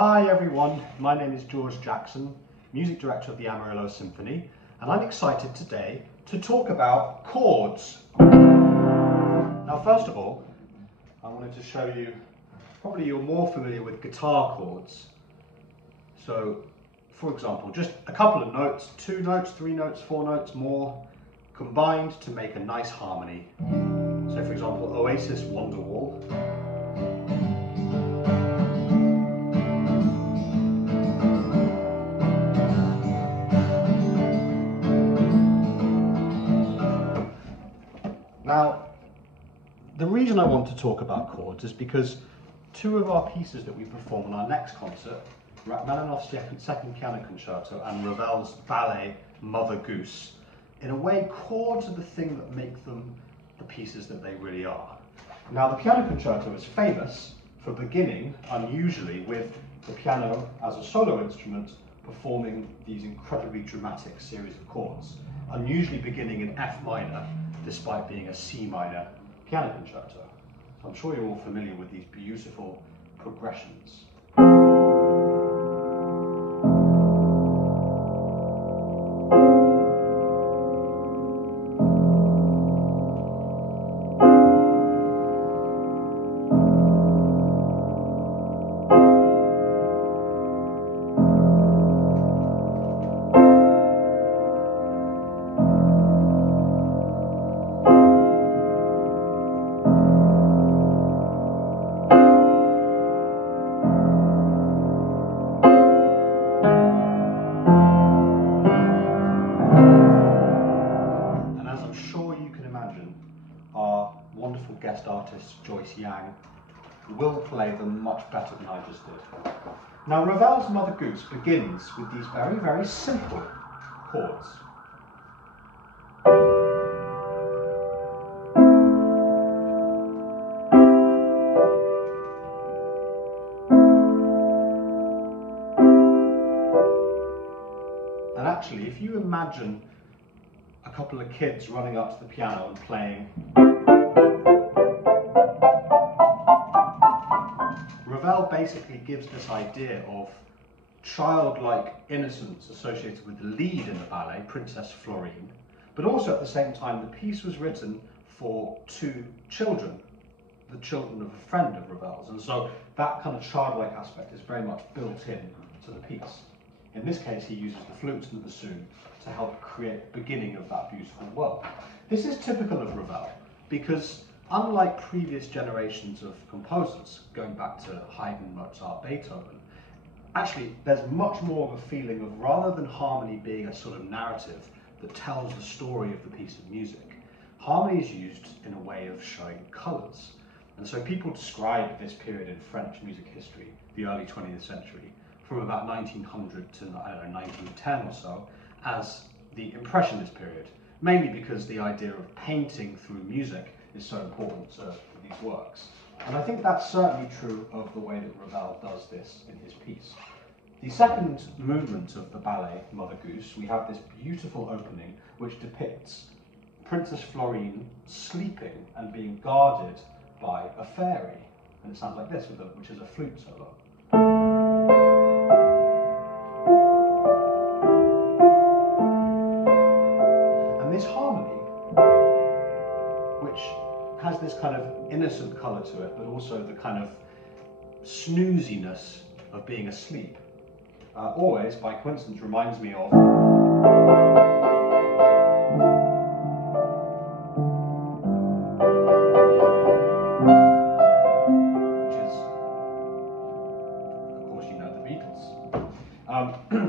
Hi everyone, my name is George Jackson, Music Director of the Amarillo Symphony, and I'm excited today to talk about chords. Now first of all, I wanted to show you, probably you're more familiar with guitar chords. So, for example, just a couple of notes, 2 notes, 3 notes, 4 notes, more, combined to make a nice harmony. So for example, Oasis Wonderwall. Now, the reason I want to talk about chords is because 2 of our pieces that we perform on our next concert, Rachmaninoff's second Piano Concerto and Ravel's ballet Mother Goose, in a way chords are the thing that make them the pieces that they really are. Now the Piano Concerto is famous for beginning, unusually, with the piano as a solo instrument performing these incredibly dramatic series of chords, unusually beginning in F minor, despite being a C minor piano concerto. So I'm sure you're all familiar with these beautiful progressions. Our wonderful guest artist, Joyce Yang, will play them much better than I just did. Now, Ravel's Mother Goose begins with these very, very simple chords. And actually, if you imagine a couple of kids running up to the piano and playing. Ravel basically gives this idea of childlike innocence associated with the lead in the ballet, Princess Florine, but also at the same time the piece was written for 2 children, the children of a friend of Ravel's, and so that kind of childlike aspect is very much built in to the piece. In this case, he uses the flute and the bassoon to help create the beginning of that beautiful world. This is typical of Ravel because, unlike previous generations of composers, going back to Haydn, Mozart, Beethoven, actually there's much more of a feeling of, rather than harmony being a sort of narrative that tells the story of the piece of music, harmony is used in a way of showing colours. And so people describe this period in French music history, the early 20th century, from about 1900 to, I don't know, 1910 or so, as the Impressionist period, mainly because the idea of painting through music is so important to these works. And I think that's certainly true of the way that Ravel does this in his piece. The second movement of the ballet, Mother Goose, we have this beautiful opening which depicts Princess Florine sleeping and being guarded by a fairy. And it sounds like this, which is a flute solo. This harmony, which has this kind of innocent colour to it, but also the kind of snooziness of being asleep, always, by coincidence, reminds me of which is, of course, you know, the Beatles.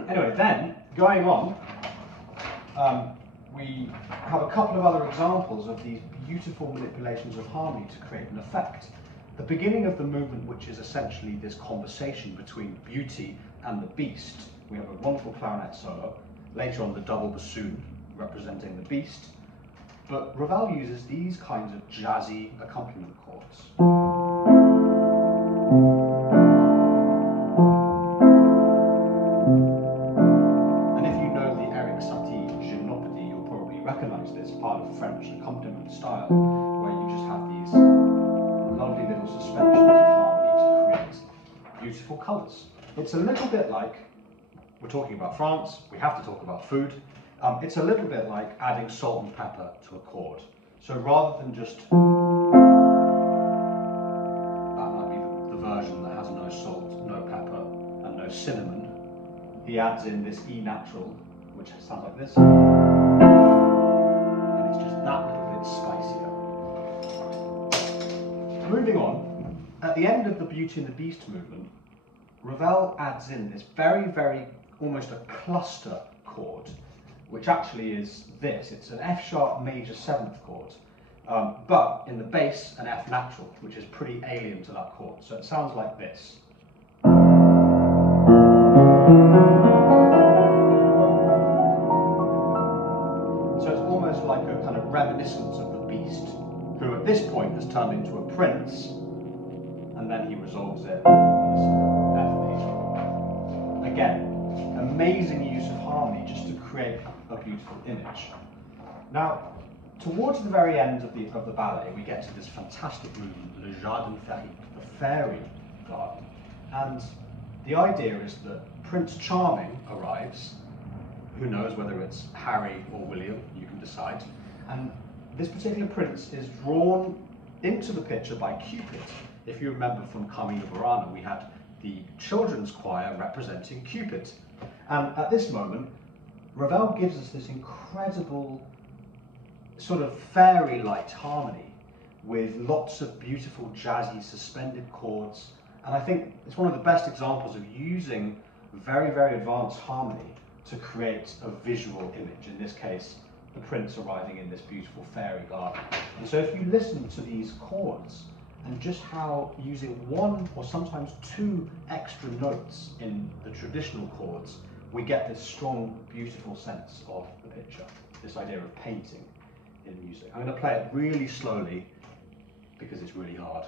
Anyway, then, going on, we have a couple of other examples of these beautiful manipulations of harmony to create an effect. The beginning of the movement, which is essentially this conversation between beauty and the beast. We have a wonderful clarinet solo, later on the double bassoon representing the beast, but Ravel uses these kinds of jazzy accompaniment chords. Recognize this part of French accompaniment style, where you just have these lovely little suspensions of harmony to create beautiful colours. It's a little bit like, we're talking about France, we have to talk about food. It's a little bit like adding salt and pepper to a chord. So rather than just, that might be the version that has no salt, no pepper, and no cinnamon, he adds in this E natural, which sounds like this. And it's just that little bit spicier. Moving on, at the end of the Beauty and the Beast movement, Ravel adds in this very, very, almost a cluster chord, which actually is this. It's an F sharp major 7th chord, but in the bass an F natural, which is pretty alien to that chord. So it sounds like this. So it's almost like a kind of reminiscence of the Beast, who at this point has turned into a prince, and then he resolves it with a F major. Again, amazing use of harmony just to create a beautiful image. Now, towards the very end of the ballet, we get to this fantastic movement, Le Jardin Féerique, the fairy garden. And the idea is that Prince Charming arrives. Who knows whether it's Harry or William, you can decide. And this particular prince is drawn into the picture by Cupid. If you remember from Carmina Burana, we had the children's choir representing Cupid. And at this moment, Ravel gives us this incredible sort of fairy-light harmony with lots of beautiful jazzy suspended chords. And I think it's one of the best examples of using very, very advanced harmony to create a visual image. In this case, the prince arriving in this beautiful fairy garden. And so if you listen to these chords, and just how using one or sometimes two extra notes in the traditional chords, we get this strong, beautiful sense of the picture, this idea of painting in music. I'm going to play it really slowly because it's really hard.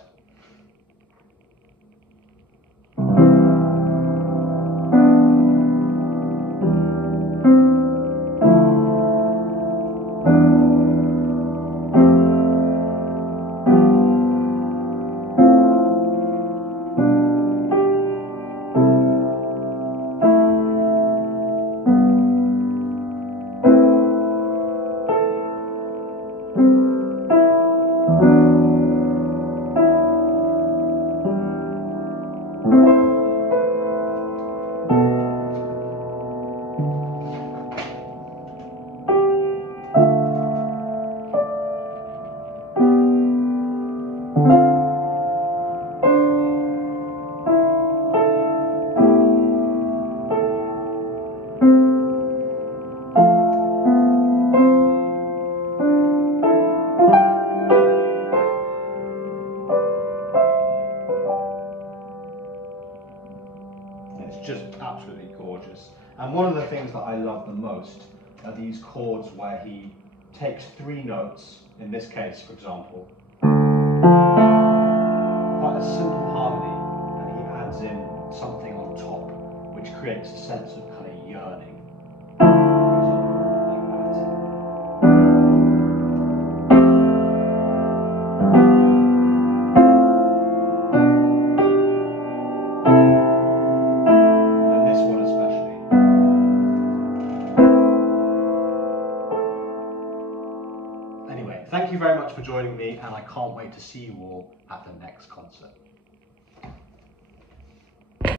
Just absolutely gorgeous. And one of the things that I love the most are these chords where he takes three notes, in this case, for example, quite a simple harmony, and he adds in something on top, which creates a sense of kind of yearning. For example, like that. Thank you very much for joining me, and I can't wait to see you all at the next concert.